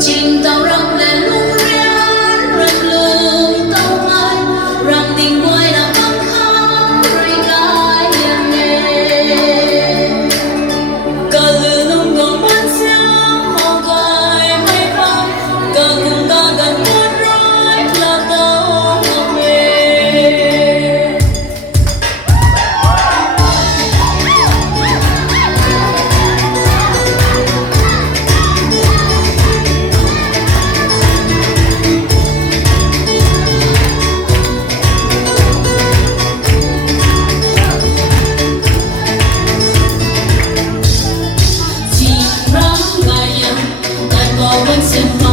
chim tàu rong lên lung riêng rực lung tàu mai rằng tình quay đã vắng khóc rơi gai hiền nề cờ lư lung gồng bán xéo họ gọi mây vang cờ cùng ta gần muôn rối là tàu ngọc về Hãy subscribe cho kênh Ghiền Mì Gõ để không bỏ lỡ những video hấp dẫn.